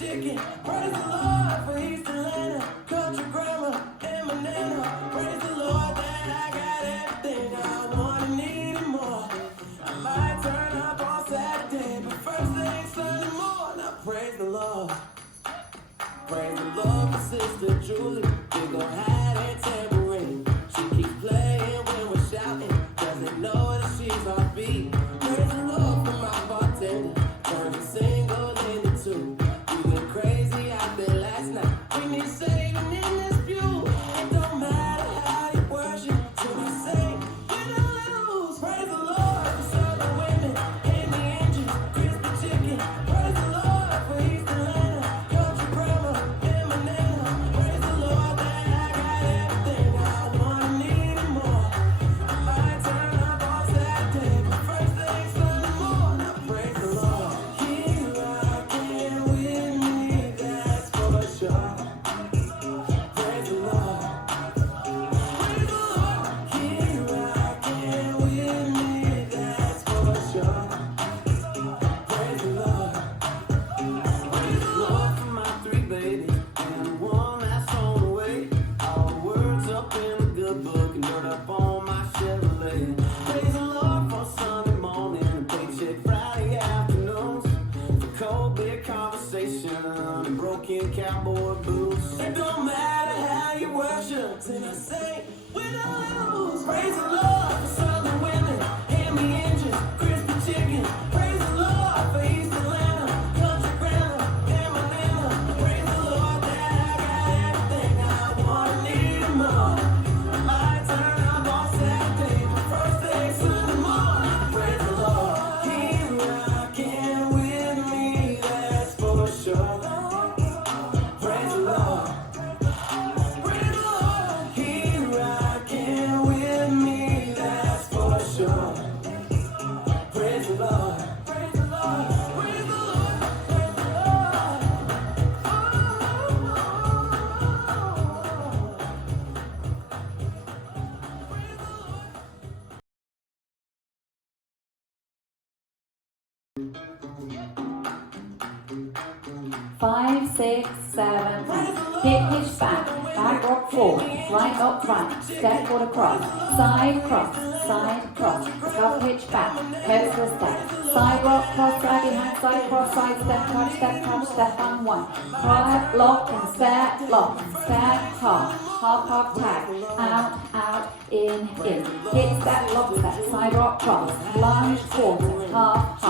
chicken. Praise the Lord for East Atlanta, country grammar and banana. Praise the Lord that I got everything I want and need and more. I might turn up on Saturday, but first thing Sunday morning. Now praise the Lord. Praise the Lord for Sister Julie. Big ol' hat and tambourine. She keeps playing when we're shouting. Doesn't know that she's our beat. Praise the Lord for my bartender. Turned a single into two. We went crazy out there last night. We need saving in this view. It don't matter how you worship. Till we sing, we don't lose. Praise the Lord for Southern women in the engines. Crispy chicken. Praise the Lord for East Atlanta. Country grammar and banana. Praise the Lord that I got everything I want and need and more. I might turn up on Saturday, but first thing Sunday morning. Now praise the Lord. Here I can with me, that's for sure. Praise the Lord. Praise the Lord. Here I can with me, that's for sure. Praise the Lord. Praise the Lord for my three babies and one that's on the way. All the words up in the good book and dirt up on my Chevrolet. Praise the Lord for Sunday morning and paycheck Friday afternoons. For cold beer conversation and broken cowboy boots. It don't matter how you worship, till I say we don't lose. Praise the Lord for Southern women and the engines, crispy chicken. Praise the Lord for East Atlanta, country grammar and banana. Praise the Lord that I got everything I want and need and more. I might turn up on Saturday, but first thing Sunday morning. Praise the Lord. Here I can with me, that's for sure. Praise the Lord. Praise the Lord. Here I can with me, that's for sure. Praise the Lord. Praise the Lord. Praise the Lord. Praise the Lord. 5, 6, 7, hip hitch back, back rock forward, right lock front, step forward across, side cross, scuff hitch back, coaster step, side rock cross, side behind, side cross, side step, step on one, right lock and step, half tag, out, in, hit step, lock step, side rock cross, lunge, quarter, half,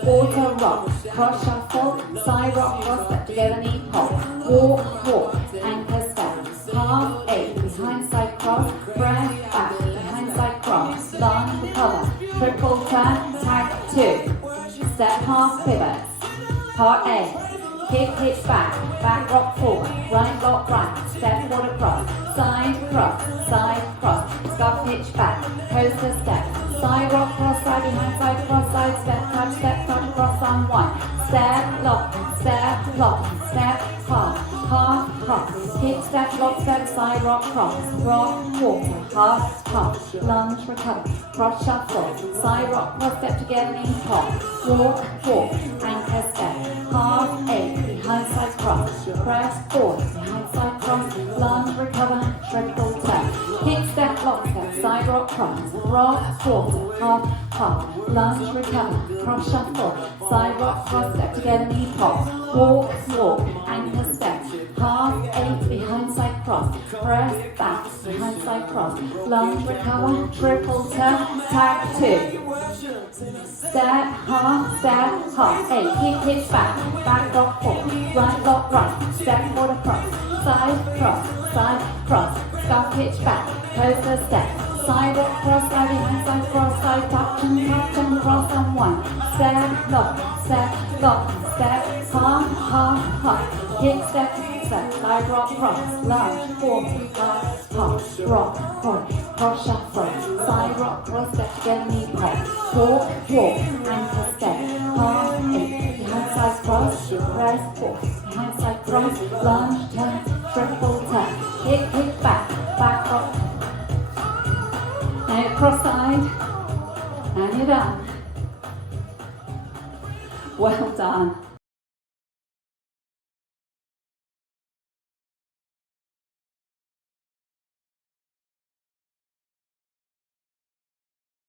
quarter rock, cross shuffle, side rock cross step together, knee pop, walk, anchor step, half 8, behind side cross, press back, behind side cross, lunge, recover, triple turn, tag 2, step half pivots, part A. Hip hitch back rock forward, right lock right, step forward across, side cross, scuff hitch back, coaster step, side rock cross, side behind, side cross, side step, touch, cross on one, step, lock, step, half, cross, hip step, lock step, side rock quarter, half, lunge, recover, cross shuffle, side rock cross step together, knee pop, walk, anchor step, half 8, behind side cross, press forward, behind side cross, lunge, recover, triple turn, hip step, lock step, side rock cross, quarter, half, lunge, recover, cross shuffle, side rock cross step together, knee pop, walk, anchor step, half 8, behind side cross, press back, behind side cross, lunge, recover, triple turn, tag 2, step, half, 8, hip hitch back rock forward, right lock right, step forward across, side cross, scuff hitch back, coaster step, side rock cross, side behind side cross, side touch and cross on one, step, lock, step, half, hip step, side rock cross, lunge, quarter, half, rock, cross shuffle, side rock cross step together, knee pop, walk, anchor step, half 8, behind side cross, press forward, behind side cross, lunge, turn, triple turn, hip back rock. Now cross side, and you're done. Well done.